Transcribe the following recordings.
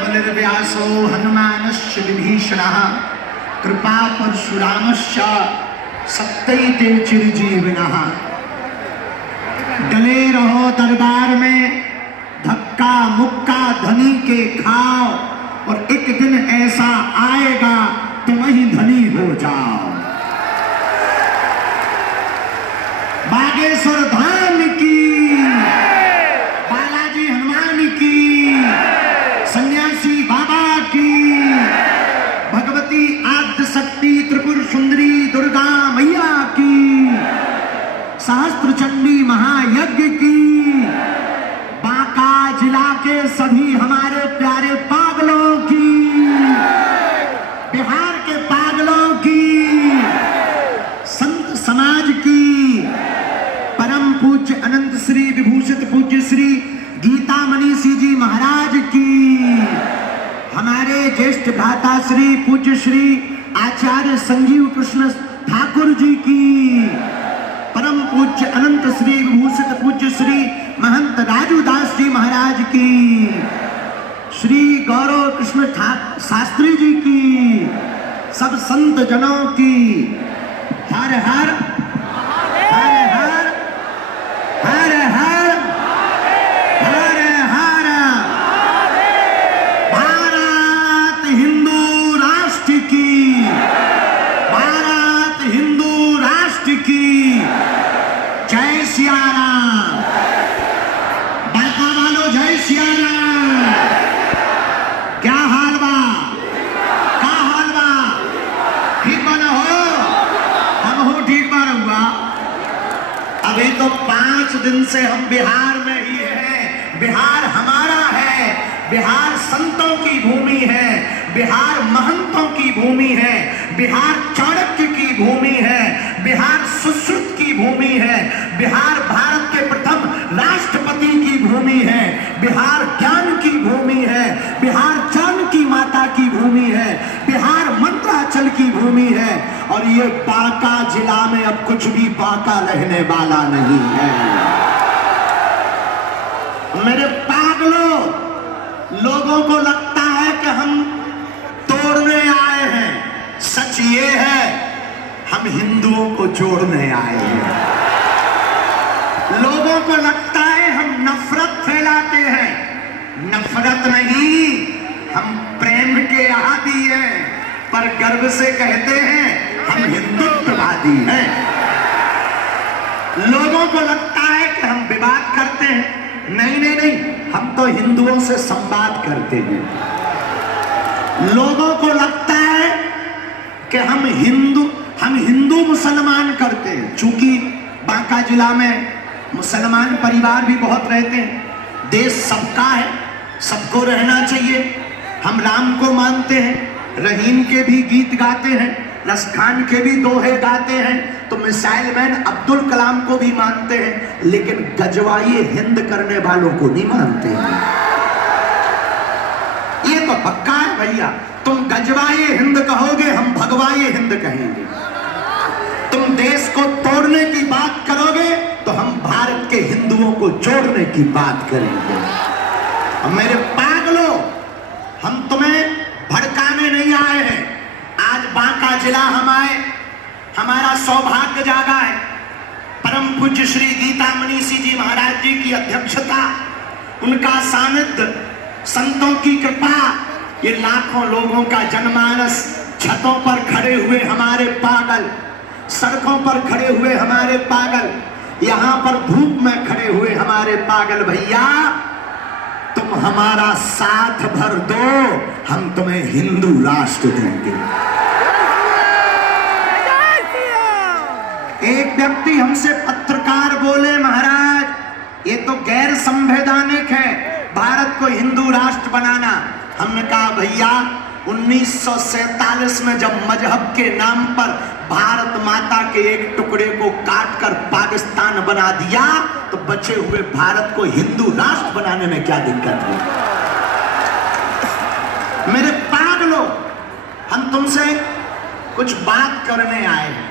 बलिर्व्यासो हनुमानश्च विभीषणः कृपा परशुरामश्च सप्तैते चिरजीविनः। डले रहो दरबार में, धक्का मुक्का धनी के खाओ, और एक दिन ऐसा आएगा तुम ही धनी हो जाओ। बागेश्वर धाम की, बालाजी हनुमान की, सन्यासी बाबा की, भगवती आद्य शक्ति त्रिपुर सुंदरी दुर्गा मैया की, सहस्त्र चंडी महायज्ञ की, बांका जिला के सभी हमारे प्यारे पागलों की, बिहार के पागलों की, संत समाज की, परम पूज्य अनंत श्री विभूषित पूज्य श्री गीता मनीषी जी महाराज की, हमारे ज्येष्ठ भ्राता श्री पूज्य श्री आचार्य संजीव कृष्ण ठाकुर जी की, परम पूज्य अनंत श्री विभूषित पूज्य श्री महंत राजू दास जी महाराज की, श्री गौरव कृष्ण शास्त्री जी की, सब संत जनों की हर हर हर हर हर हर हर हर। भारत हिंदू राष्ट्र की, भारत हिंदू राष्ट्र की जय सिया राम। बाका वालों जय सिया राम। क्या हाल बा, क्या हाल बा, ठीक बना हो, हम हो ठीक बा रहुआ। अभी तो 5 दिन से हम बिहार में ही हैं। बिहार हमारा है, बिहार संतों की भूमि है, बिहार महंतों की भूमि है, बिहार चाणक्य की भूमि है, बिहार सुश्रुत की भूमि है, बिहार भारत के प्रथम राष्ट्रपति की भूमि है, बिहार ज्ञान की भूमि है, बिहार जानकी माता की भूमि है, बिहार मंत्राचल की भूमि है। और ये बांका जिला में अब कुछ भी बांका रहने वाला नहीं है। मेरे पागलों, लोगों को लगता है कि हम तोड़ने आए हैं, सच ये है हम हिंदुओं को जोड़ने आए हैं। लोगों को लगता है हम नफरत फैलाते हैं, नफरत नहीं, हम प्रेम के आदी हैं, पर गर्व से कहते हैं हम हिंदुत्ववादी हैं। लोगों को लगता है कि हम विवाद करते हैं, नहीं नहीं नहीं, हम तो हिंदुओं से संवाद करते हैं। लोगों को लगता है कि हम हिंदू मुसलमान करते हैं, चूंकि बांका जिला में मुसलमान परिवार भी बहुत रहते हैं। देश सबका है, सबको रहना चाहिए। हम राम को मानते हैं, रहीम के भी गीत गाते हैं, रसखान के भी दोहे गाते हैं, तो मिसाइल मैन अब्दुल कलाम को भी मानते हैं, लेकिन गजवाई हिंद करने वालों को नहीं मानते हैं। ये तो पक्का है भैया, तुम गजवाई हिंद कहोगे, हम भगवाई हिंद कहेंगे। तुम देश को तोड़ने की बात करोगे तो हम भारत के हिंदुओं को जोड़ने की बात करेंगे। और मेरे पागलों, हम तुम्हें भड़काने नहीं आए हैं। आज बांका जिला हम आए, हमारा सौभाग्य जागा है। परम पूज्य श्री गीता मनीषी जी महाराज जी की अध्यक्षता, उनका सानिध्य, संतों की कृपा, ये लाखों लोगों का जनमानस, छतों पर खड़े हुए हमारे पागल, सड़कों पर खड़े हुए हमारे पागल, यहां पर धूप में खड़े हुए हमारे पागल भैया, तुम हमारा साथ भर दो, हम तुम्हें हिंदू राष्ट्र देंगे। एक व्यक्ति हमसे पत्रकार बोले, महाराज ये तो गैर संवैधानिक है भारत को हिंदू राष्ट्र बनाना। हमने कहा भैया 1947 में जब मजहब के नाम पर भारत माता के एक टुकड़े को काटकर पाकिस्तान बना दिया, तो बचे हुए भारत को हिंदू राष्ट्र बनाने में क्या दिक्कत है? मेरे पागलों, हम तुमसे कुछ बात करने आए हैं।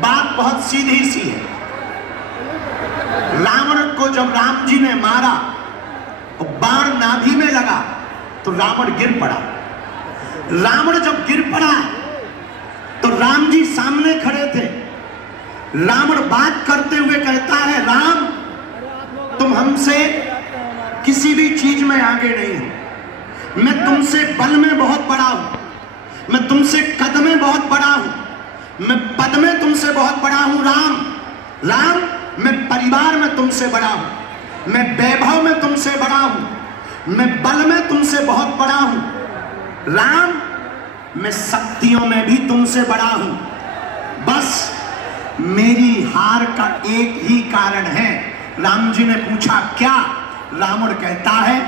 बात बहुत सीधी सी है। रावण को जब राम जी ने मारा, बाण नाभि में लगा, तो रावण गिर पड़ा। रावण जब गिर पड़ा तो राम जी सामने खड़े थे। रावण बात करते हुए कहता है, राम तुम हमसे किसी भी चीज में आगे नहीं हो। मैं तुमसे बल में बहुत बड़ा हूं, मैं तुमसे कद में बहुत बड़ा हूं, मैं पद में तुमसे बहुत बड़ा हूं। राम राम मैं परिवार में तुमसे बड़ा हूं, मैं वैभव में तुमसे बड़ा हूं, मैं बल में तुमसे बहुत बड़ा हूं। राम मैं शक्तियों में भी तुमसे बड़ा हूं। बस मेरी हार का एक ही कारण है। राम जी ने पूछा क्या? रावण कहता है,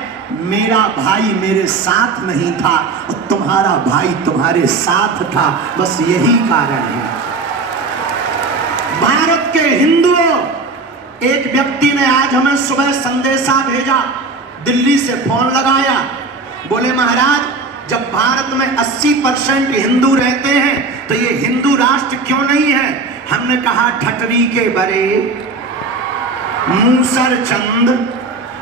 मेरा भाई मेरे साथ नहीं था और तुम्हारा भाई तुम्हारे साथ था, बस यही कारण है। भारत के हिंदुओं, एक व्यक्ति ने आज हमें सुबह संदेशा भेजा, दिल्ली से फोन लगाया, बोले महाराज जब भारत में 80% हिंदू रहते हैं तो ये हिंदू राष्ट्र क्यों नहीं है? हमने कहा ठटरी के बरे मूसर चंद,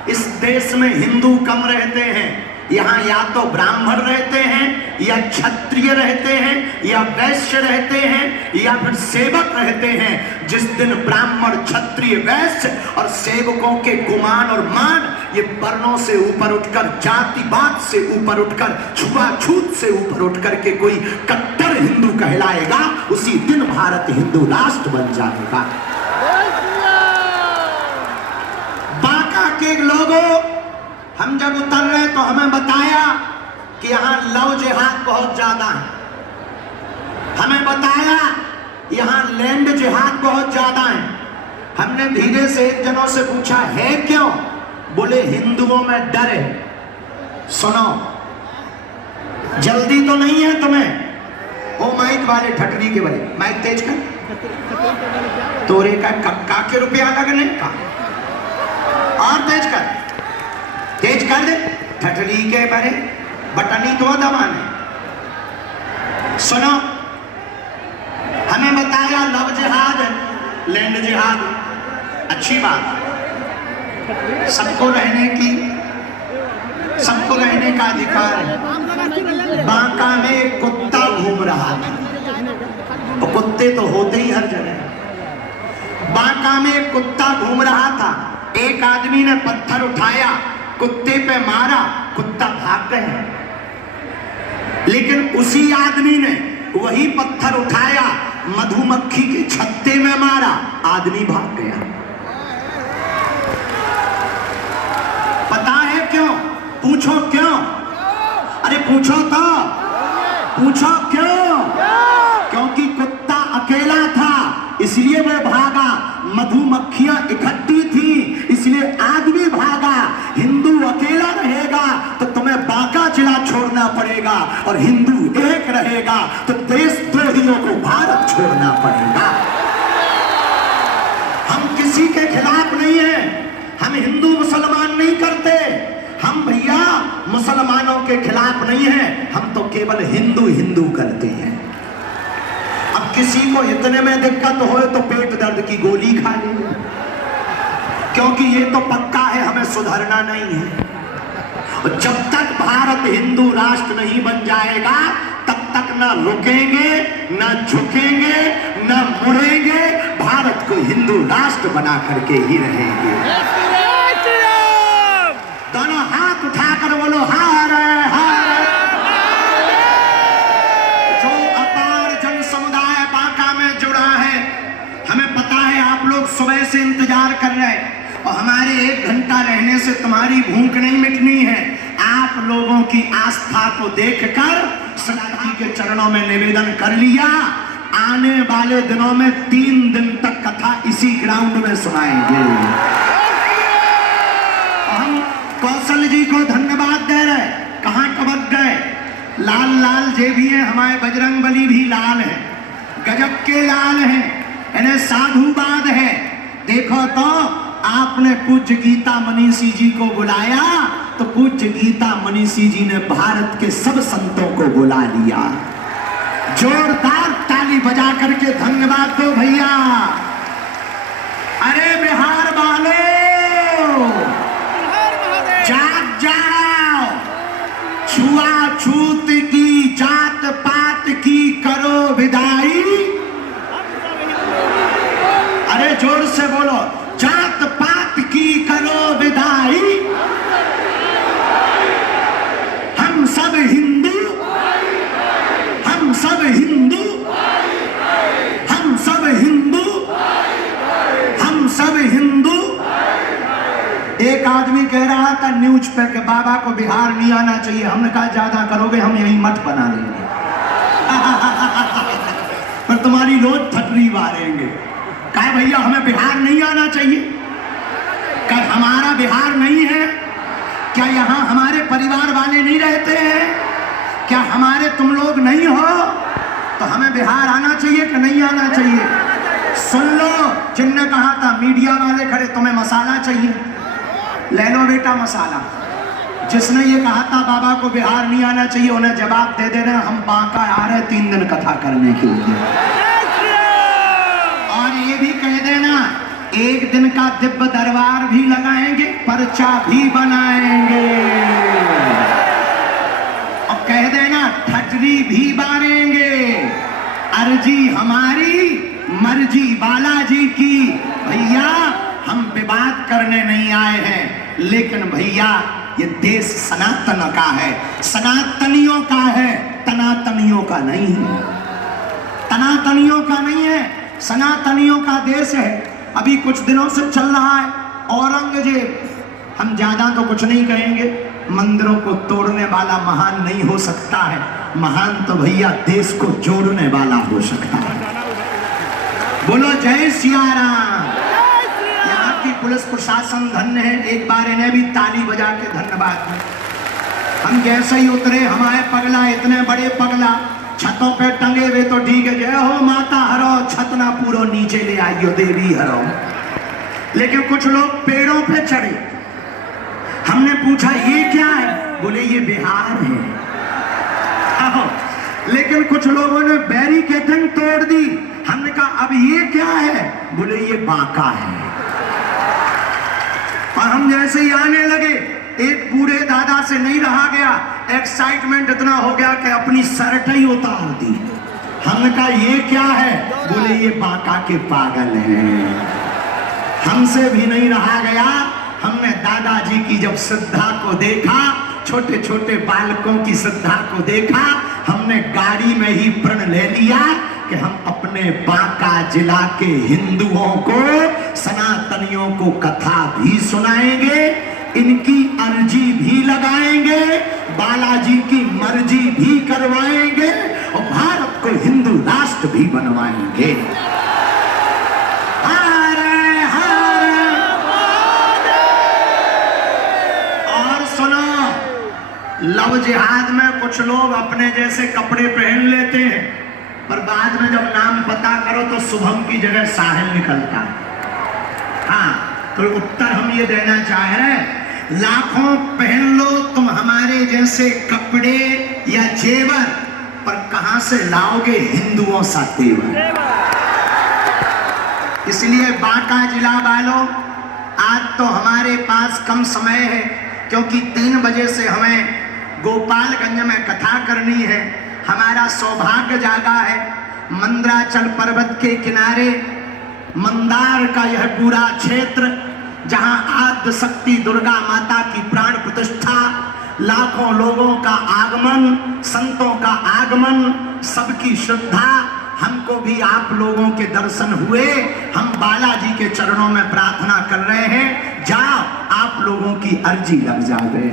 इस देश में हिंदू कम रहते हैं। यहाँ या तो ब्राह्मण रहते हैं या क्षत्रिय रहते हैं या वैश्य रहते हैं या फिर सेवक रहते हैं। जिस दिन ब्राह्मण क्षत्रिय वैश्य और सेवकों के गुमान और मान ये वर्णों से ऊपर उठकर, जातिवाद से ऊपर उठकर, छुआछूत से ऊपर उठकर के कोई कट्टर हिंदू कहलाएगा, उसी दिन भारत हिंदू राष्ट्र बन जाएगा। बांका के लोगों, हम जब उतर रहे तो हमें बताया कि यहाँ लव जिहाद बहुत ज्यादा है। हमें बताया यहाँ लैंड जिहाद बहुत ज्यादा है। हमने धीरे से एक जनों से पूछा है क्यों? बोले हिंदुओं में डर है। सुनो, जल्दी तो नहीं है तुम्हें? ओ माइक वाले ठटरी के वाले, माइक तेज कर। तोरे का कक्का के रुपया लगने का, और तेज कर, तेज कर दे। ठटरी के बारे बटनी तो दबाने। सुनो, हमें बताया लव जिहाद है, लैंड जिहाद, अच्छी बात, सबको रहने की, सबको रहने का अधिकार है। बांका में एक कुत्ता घूम रहा था, और कुत्ते तो होते ही हर जगह। बांका में एक कुत्ता घूम रहा था, एक आदमी ने पत्थर उठाया, कुत्ते पे मारा, कुत्ता भाग गया। लेकिन उसी आदमी ने वही पत्थर उठाया, मधुमक्खी के छत्ते में मारा, आदमी भाग गया। पता है क्यों? पूछो क्यों? अरे पूछो तो, पूछो क्यों? क्योंकि कुत्ता अकेला था इसलिए वो भागा, मधुमक्खियां इकट्ठी थी इसलिए आदमी भागा। हिंदू अकेला रहेगा तो तुम्हें बांका जिला छोड़ना पड़ेगा, और हिंदू एक रहेगा तो देशद्रोहियों को भारत छोड़ना पड़ेगा। हम किसी के खिलाफ नहीं हैं, हम हिंदू मुसलमान नहीं करते, हम भैया मुसलमानों के खिलाफ नहीं हैं, हम तो केवल हिंदू हिंदू करते हैं। अब किसी को इतने में दिक्कत हो तो पेट दर्द की गोली खा ले, क्योंकि ये तो पक्का है हमें सुधरना नहीं है। और जब तक भारत हिंदू राष्ट्र नहीं बन जाएगा तब तक न रुकेंगे, न झुकेंगे, न मुड़ेंगे, भारत को हिंदू राष्ट्र बना करके ही रहेंगे। दोनों हाथ उठाकर बोलो हार हार। जो अपार जन समुदाय बांका में जुड़ा है, हमें पता है आप लोग सुबह से इंतजार कर रहे हैं, और हमारे 1 घंटा रहने से तुम्हारी भूख नहीं मिटनी है। आप लोगों की आस्था को देखकर सदा जी के चरणों में निवेदन कर लिया, आने वाले दिनों में 3 दिन तक कथा इसी ग्राउंड में सुनाएंगे। हम कौशल जी को धन्यवाद दे रहे, कहां कबक गए? लाल लाल जे भी है, हमारे बजरंग बली भी लाल है, गजब के लाल हैं, इन्हें साधुवाद है। देखो तो आपने पूज्य गीता मनीषी जी को बुलाया तो पूज्य गीता मनीषी जी ने भारत के सब संतों को बुला लिया। जोरदार ताली बजा करके धन्यवाद दो भैया। अरे बिहार वालों, जाग जाओ, था न्यूज पे कि बाबा को बिहार नहीं आना चाहिए। हमने कहा ज्यादा करोगे हम यही मठ बना लेंगे पर तुम्हारी रोज ठटरी मारेंगे। कहा भैया हमें बिहार नहीं आना चाहिए। क्या हमारा बिहार नहीं है? क्या यहाँ हमारे परिवार वाले नहीं रहते हैं? क्या हमारे तुम लोग नहीं हो? तो हमें बिहार आना चाहिए कि नहीं आना चाहिए? सुन लो, जिनने कहा था मीडिया वाले खड़े तुम्हें मसाला चाहिए, ले लो बेटा मसाला। जिसने ये कहा था बाबा को बिहार नहीं आना चाहिए, उन्हें जवाब दे देना हम बांका आ रहे 3 दिन कथा करने के लिए। और ये भी कह देना 1 दिन का दिव्य दरबार भी लगाएंगे, पर्चा भी बनाएंगे। और कह देना ठटरी भी बारेंगे। अर्जी हमारी, मर्जी बालाजी की। भैया हम विवाद करने नहीं आए हैं, लेकिन भैया ये देश सनातन का है, सनातनियों का है, तनातनियों का नहीं है। तनातनियों का नहीं है, सनातनियों का देश है। अभी कुछ दिनों से चल रहा है औरंगजेब, हम ज्यादा तो कुछ नहीं कहेंगे, मंदिरों को तोड़ने वाला महान नहीं हो सकता है, महान तो भैया देश को जोड़ने वाला हो सकता है। बोलो जय सिया राम। यहाँ की पुलिस प्रशासन धन्य है, एक बार इन्हें भी ताली बजा के धन्यवाद दें। हम जैसे ही उतरे हमारे पगला, इतने बड़े पगला छतों पे टंगे हुए तो ठीक है, जय हो माता हरो, छत ना पूरो नीचे ले आइयो देवी हरो। लेकिन कुछ लोग पेड़ों पे चढ़े। हमने पूछा ये क्या है? बोले ये बिहार है। लेकिन कुछ लोगों ने बैरिकेडिंग तोड़ दी। हमने कहा अब ये क्या है? बोले ये बांका है। और हम जैसे ही आने लगे, एक बूढ़े दादा से नहीं रहा गया, एक्साइटमेंट इतना हो गया कि अपनी शर्ट ही उतार दी। हमने कहा ये क्या है? बोले ये बांका के पागल हैं। हमसे भी नहीं रहा गया। हमने दादाजी की जब श्रद्धा को देखा, छोटे छोटे बालकों की श्रद्धा को देखा, हमने गाड़ी में ही प्रण ले लिया कि हम अपने बांका जिला के हिंदुओं को, सनातनियों को कथा भी सुनाएंगे, इनकी अर्जी भी लगाएंगे, बालाजी की मर्जी भी करवाएंगे और भारत को हिंदू राष्ट्र भी बनवाएंगे। लव जिहाद में कुछ लोग अपने जैसे कपड़े पहन लेते हैं, पर बाद में जब नाम पता करो तो शुभम की जगह साहिल निकलता है। हाँ, तो उत्तर हम ये देना चाह रहे हैं, लाखों पहन लो तुम हमारे जैसे कपड़े या जेवर, पर कहां से लाओगे हिंदुओं सा तेवर। इसलिए बांका जिला वालों, आज तो हमारे पास कम समय है, क्योंकि 3 बजे से हमें गोपालगंज में कथा करनी है। हमारा सौभाग्य जागा है, मंदराचल पर्वत के किनारे मंदार का यह पूरा क्षेत्र, जहां आद्य शक्ति दुर्गा माता की प्राण प्रतिष्ठा, लाखों लोगों का आगमन, संतों का आगमन, सबकी श्रद्धा। हमको भी आप लोगों के दर्शन हुए, हम बालाजी के चरणों में प्रार्थना कर रहे हैं, जाओ आप लोगों की अर्जी लग जावे,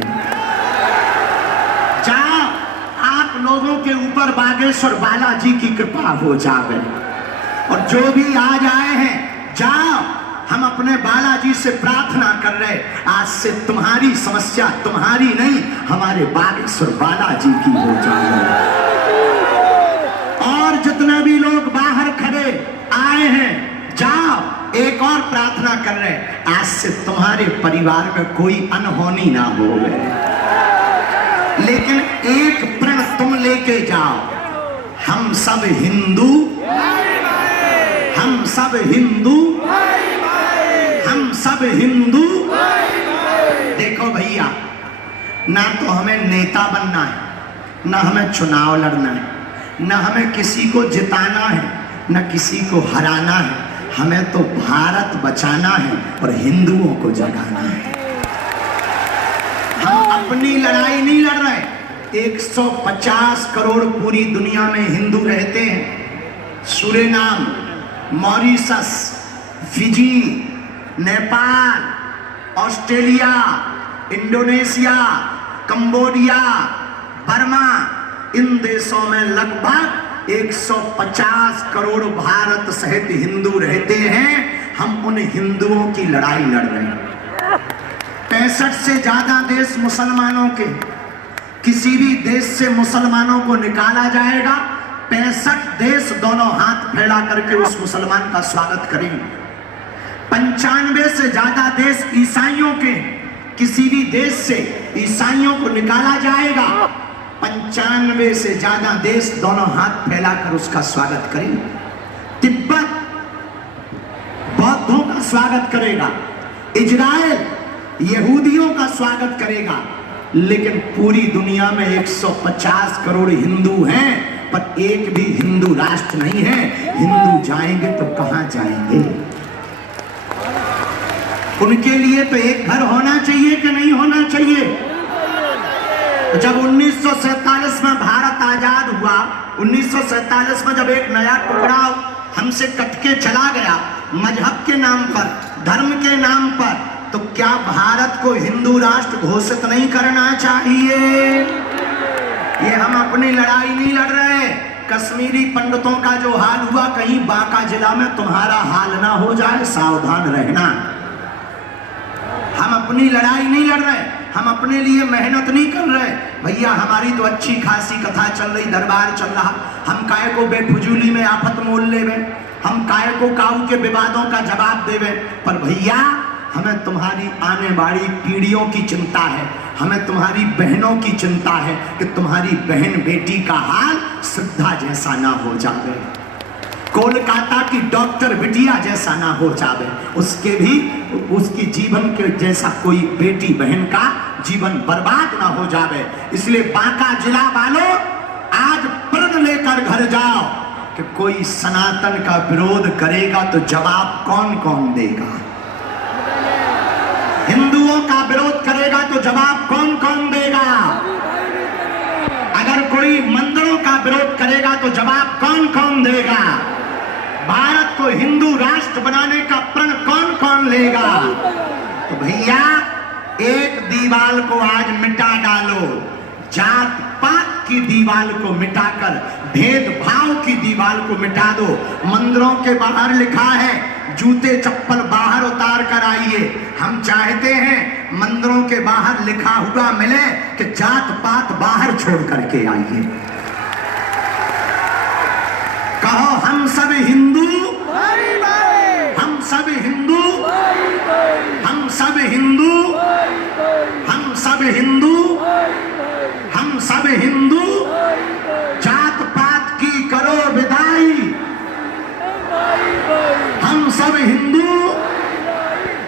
जाओ आप लोगों के ऊपर बागेश्वर बालाजी की कृपा हो जावे। और जो भी आज आए हैं, जाओ हम अपने बालाजी से प्रार्थना कर रहे, आज से तुम्हारी समस्या तुम्हारी नहीं, हमारे बागेश्वर बालाजी की हो जावे। और जितने भी लोग बाहर खड़े आए हैं, जाओ एक और प्रार्थना कर रहे, आज से तुम्हारे परिवार में कोई अनहोनी ना हो, लेकिन एक प्रण तुम लेके जाओ, हम सब हिंदू, हम सब हिंदू, हम सब हिंदू। देखो भैया, ना तो हमें नेता बनना है, ना हमें चुनाव लड़ना है, ना हमें किसी को जिताना है, ना किसी को हराना है, हमें तो भारत बचाना है और हिंदुओं को जगाना है। हम अपनी लड़ाई नहीं लड़ रहे, 150 करोड़ पूरी दुनिया में हिंदू रहते हैं। Suriname, Mauritius, Fiji, Nepal, Australia, Indonesia, Cambodia, Burma, इन देशों में लगभग 150 करोड़ भारत सहित हिंदू रहते हैं। हम उन हिंदुओं की लड़ाई लड़ रहे हैं। 65 से ज्यादा देश मुसलमानों के, किसी भी देश से मुसलमानों को निकाला जाएगा, 65 देश दोनों हाथ फैला करके उस मुसलमान का स्वागत करेंगे। 95 से ज्यादा देश ईसाइयों के, किसी भी देश से ईसाइयों को निकाला जाएगा, 95 से ज्यादा देश दोनों हाथ फैलाकर उसका स्वागत करेंगे। तिब्बत बौद्धों का स्वागत करेगा, इजराइल यहूदियों का स्वागत करेगा, लेकिन पूरी दुनिया में 150 करोड़ हिंदू हैं, पर एक भी हिंदू राष्ट्र नहीं है। हिंदू जाएंगे तो कहां जाएंगे? उनके लिए तो एक घर होना चाहिए कि नहीं होना चाहिए? जब 1947 में भारत आजाद हुआ, 1947 में जब एक नया टुकड़ा हमसे कटके चला गया मजहब के नाम पर, धर्म के नाम पर, तो क्या भारत को हिंदू राष्ट्र घोषित नहीं करना चाहिए? ये हम अपनी लड़ाई नहीं लड़ रहे। कश्मीरी पंडितों का जो हाल हुआ, कहीं बांका जिला में तुम्हारा हाल ना हो जाए, सावधान रहना। हम अपनी लड़ाई नहीं लड़ रहे, हम अपने लिए मेहनत नहीं कर रहे। भैया हमारी तो अच्छी खासी कथा चल रही, दरबार चल रहा, हम काय को बेफजूली में आफत मोल लेवे, हम काय को काऊ के विवादों का जवाब देवे। पर भैया हमें तुम्हारी आने वाली पीढ़ियों की चिंता है, हमें तुम्हारी बहनों की चिंता है कि तुम्हारी बहन बेटी का हाल श्रद्धा जैसा ना हो जाए, कोलकाता की डॉक्टर बिटिया जैसा ना हो जाए, उसके भी उसकी जीवन के जैसा कोई बेटी बहन का जीवन बर्बाद ना हो जाए। इसलिए बांका जिला वालों आज प्रण लेकर घर जाओ कि कोई सनातन का विरोध करेगा तो जवाब कौन कौन देगा? हिंदुओं का विरोध करेगा तो जवाब कौन कौन देगा? अगर कोई मंदिरों का विरोध करेगा तो जवाब कौन कौन देगा? भारत को हिंदू राष्ट्र बनाने का प्रण कौन कौन लेगा? तो भैया एक दीवार को आज मिटा डालो, जात पात की दीवार को मिटाकर भेदभाव की दीवार को मिटा दो। मंदिरों के बाहर लिखा है जूते चप्पल बाहर उतार कर आइए। हम चाहते हैं मंदिरों के बाहर लिखा हुआ मिले कि जात पात बाहर छोड़ करके आइए। कहो हम सब हिंदू, हम सब हिंदू, हम सब हिंदू, हम सब हिंदू, हम सब हिंदू, जात पात की करो विदाई, हम सब हिंदू,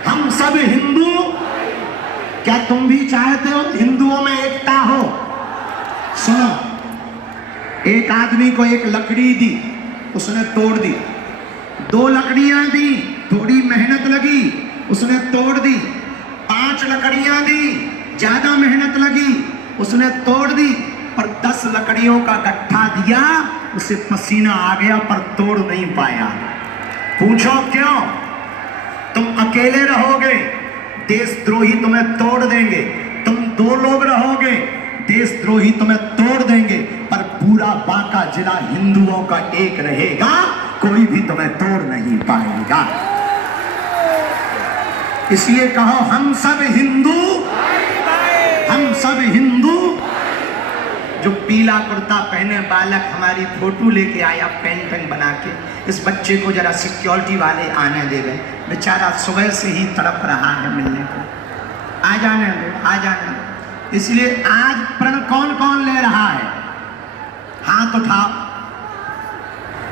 हम सब हिंदू। क्या तुम भी चाहते हो हिंदुओं में एकता हो? सुनो, एक आदमी को एक लकड़ी दी, उसने तोड़ दी। 2 लकड़ियां दी, थोड़ी मेहनत लगी, उसने तोड़ दी। 5 लकड़ियां दी, ज्यादा मेहनत लगी, उसने तोड़ दी। पर 10 लकड़ियों का गट्ठा दिया, उसे पसीना आ गया पर तोड़ नहीं पाया। पूछो क्यों? तुम अकेले रहोगे, देशद्रोही तुम्हें तोड़ देंगे। तुम 2 लोग रहोगे, देशद्रोही तुम्हें तोड़ देंगे। पर पूरा बांका जिला हिंदुओं का एक रहेगा, कोई भी तुम्हें तोड़ नहीं पाएगा। इसलिए कहो हम सब हिंदू, हम सब हिंदू। जो पीला कुर्ता पहने बालक हमारी फोटो लेके आया पेंटिंग बना के, इस बच्चे को जरा सिक्योरिटी वाले आने देवे, बेचारा सुबह से ही तड़प रहा है मिलने को। आ जाने दो, आ जाने दो। इसलिए आज प्रण कौन कौन ले रहा है? हाथ उठाओ।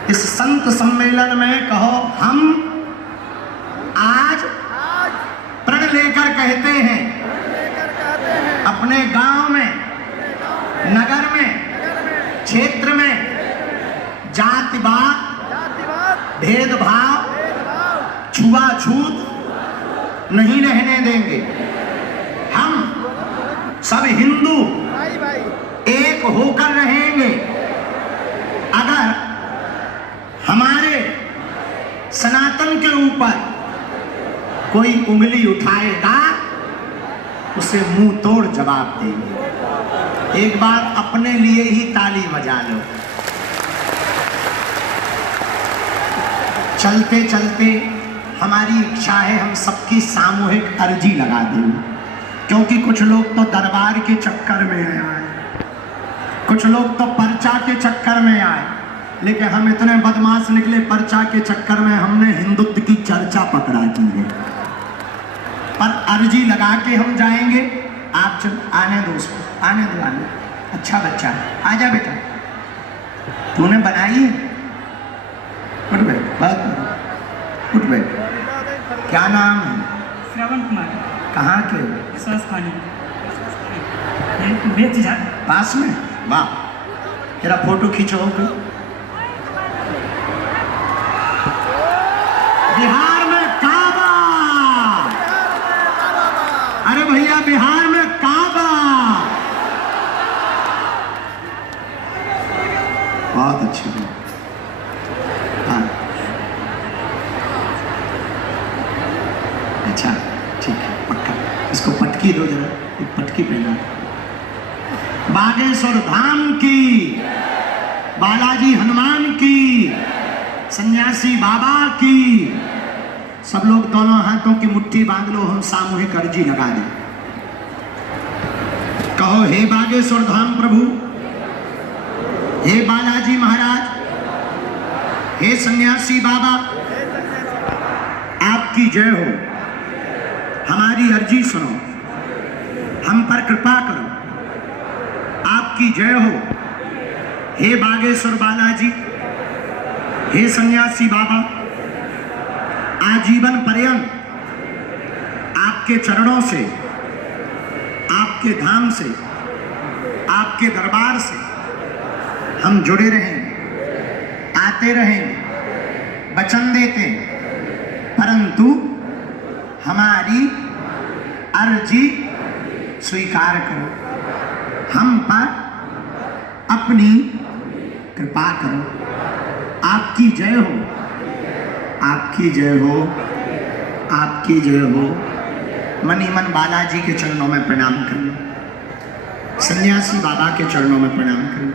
इस संत सम्मेलन में कहो हम आज प्रण लेकर कहते हैं, अपने गांव में, नगर में, क्षेत्र में जातिवाद, भेदभाव, छुआछूत नहीं रहने देंगे। हम सब हिंदू एक होकर रहेंगे। अगर हमारे सनातन के ऊपर कोई उंगली उठाएगा उसे मुंह तोड़ जवाब देंगे। एक बार अपने लिए ही ताली बजा लो। चलते चलते हमारी इच्छा है हम सबकी सामूहिक अर्जी लगा दें, क्योंकि कुछ लोग तो दरबार के चक्कर में आए, कुछ लोग तो पर्चा के चक्कर में आए, लेकिन हम इतने बदमाश निकले पर्चा के चक्कर में हमने हिंदुत्व की चर्चा पकड़ा दी है। पर अर्जी लगा के हम जाएंगे। आप चल आने दो उसको, आने दो, आने। अच्छा बच्चा है, आजा बेटा, तूने बनाई है? उठ बैठ, बात उठ बैठ। क्या नाम है? श्रवण कुमार। कहाँ के? पास में। वाह, तेरा फोटो खींचो। बिहार में काबा, अरे भैया बिहार में काबा, बहुत अच्छी बात। हाँ अच्छा ठीक है, पक्का इसको पटकी दो जरा, एक पटकी पहना। बागेश्वर धाम की, बालाजी हनुमान की, सन्यासी बाबा की। सब लोग दोनों हाथों की मुट्ठी बांध लो, हम सामूहिक अर्जी लगा दें। कहो, हे बागेश्वर धाम प्रभु, हे बालाजी महाराज, हे सन्यासी बाबा, आपकी जय हो। हमारी अर्जी सुनो, हम पर कृपा करो, आपकी जय हो। हे बागेश्वर बालाजी, हे सन्यासी बाबा, आजीवन पर्यंत आपके चरणों से, आपके धाम से, आपके दरबार से हम जुड़े रहें, आते रहें, वचन देते, परंतु हमारी अर्जी स्वीकार करो, हम पर अपनी कृपा करो। आपकी जय हो, आपकी जय हो, आपकी जय हो। मन ही मन बालाजी के चरणों में प्रणाम कर लो, सन्यासी बाबा के चरणों में प्रणाम कर लो,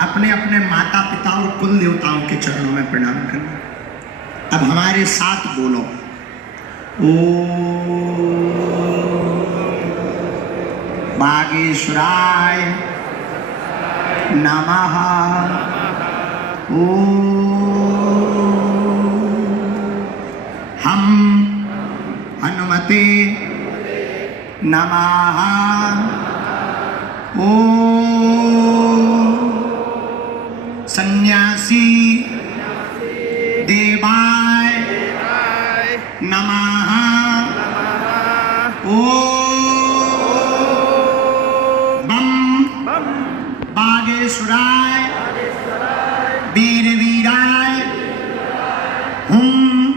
अपने अपने माता पिता और कुल देवताओं के चरणों में प्रणाम कर लो। अब हमारे साथ बोलो, ओम बागेश्वराय नमः। हम हनुमते नमः। सन्यासी देवाय नमः। बम बागेश्वराय वीर वीराय हुम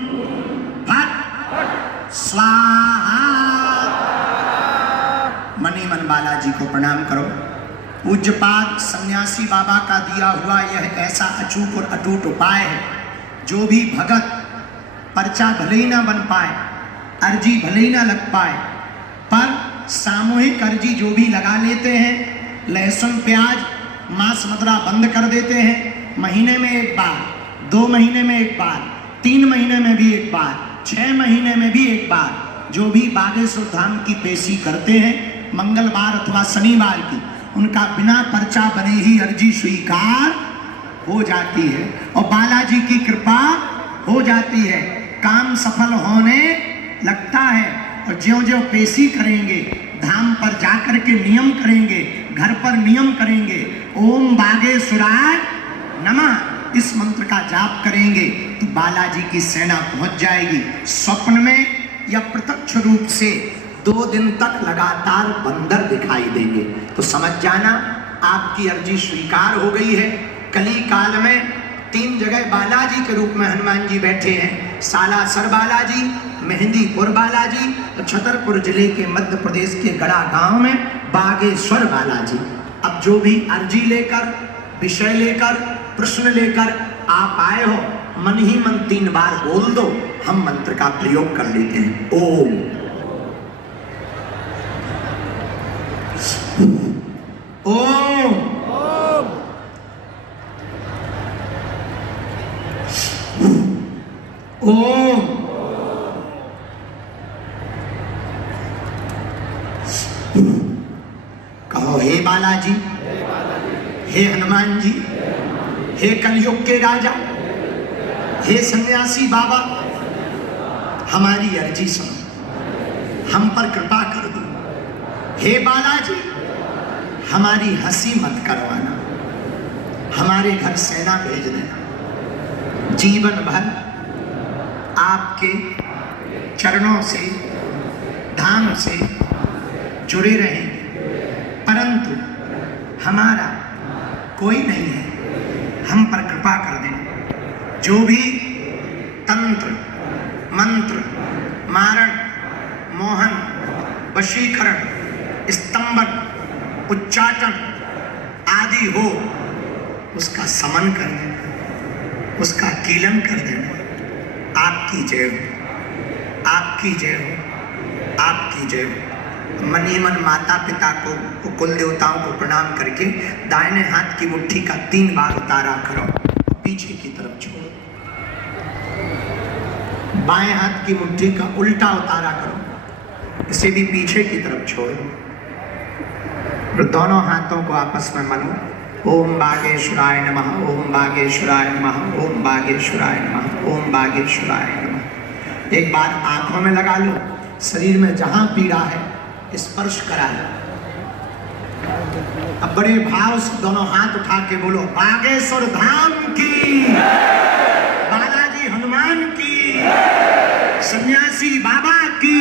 फट स्वाहा। मनी मन बालाजी को प्रणाम करो। पूज्यपाद सन्यासी बाबा का दिया हुआ यह ऐसा अचूक और अटूट उपाय है, जो भी भगत पर्चा भले ही ना बन पाए, अर्जी भले ही ना लग पाए, पर सामूहिक अर्जी जो भी लगा लेते हैं, लहसुन प्याज मांस मदिरा बंद कर देते हैं, महीने में एक बार, 2 महीने में एक बार, 3 महीने में भी एक बार, 6 महीने में भी एक बार, जो भी बागेश्वर धाम की पेशी करते हैं मंगलवार अथवा शनिवार की, उनका बिना पर्चा बने ही अर्जी स्वीकार हो जाती है और बालाजी की कृपा हो जाती है, काम सफल होने लगता है। और ज्यों-ज्यों पेशी करेंगे, धाम पर जाकर के नियम करेंगे, घर पर नियम करेंगे, ओम बागेश्वराय नमः इस मंत्र का जाप करेंगे तो बालाजी की सेना पहुंच जाएगी। स्वप्न में या प्रत्यक्ष रूप से 2 दिन तक लगातार बंदर दिखाई देंगे, तो समझ जाना आपकी अर्जी स्वीकार हो गई है। कली काल में 3 जगह बालाजी के रूप में हनुमान जी बैठे हैं, सालासर बालाजी, मेहंदीपुर बालाजी और छतरपुर जिले के मध्य प्रदेश के गड़ा गांव में बागेश्वर बालाजी। अब जो भी अर्जी लेकर, विषय लेकर, प्रश्न लेकर आप आए हो, मन ही मन 3 बार बोल दो, हम मंत्र का प्रयोग कर लेते हैं। ओम ओम ओम कहो हे बालाजी, हे हनुमान जी, हे कलयुग के राजा, हे सन्यासी बाबा, हमारी अर्जी सुनो, हम पर कृपा कर दो। हे बालाजी, हमारी हंसी मत करवाना, हमारे घर सेना भेज देना, जीवन भर आपके चरणों से धाम से जुड़े रहेंगे, परंतु हमारा कोई नहीं है, हम पर कृपा कर दें। जो भी तंत्र मंत्र मारण मोहन वशीकरण स्तंभन उच्चाटन आदि हो, उसका समन कर देना, उसका कीलन कर देना। आपकी जय हो, आपकी जय हो, आपकी जय हो। मन ही मन माता पिता को कुल देवताओं को प्रणाम करके दाहिने हाथ की मुट्ठी का 3 बार उतारा करो, पीछे की तरफ छोड़ो। बाएं हाथ की मुट्ठी का उल्टा उतारा करो, इसे भी पीछे की तरफ छोड़ो। और दोनों हाथों को आपस में मनो। ओम बागेश्वराय नमः, ओम बागेश्वराय नमः, ओम बागेश्वराय नमः, ओम बागेश्वराय नमः। एक बार आंखों में लगा लो, शरीर में जहां पीड़ा है स्पर्श करा लो। अब बड़े भाव से दोनों हाथ उठा के बोलो, बागेश्वर धाम की, बालाजी हनुमान की, सन्यासी बाबा की।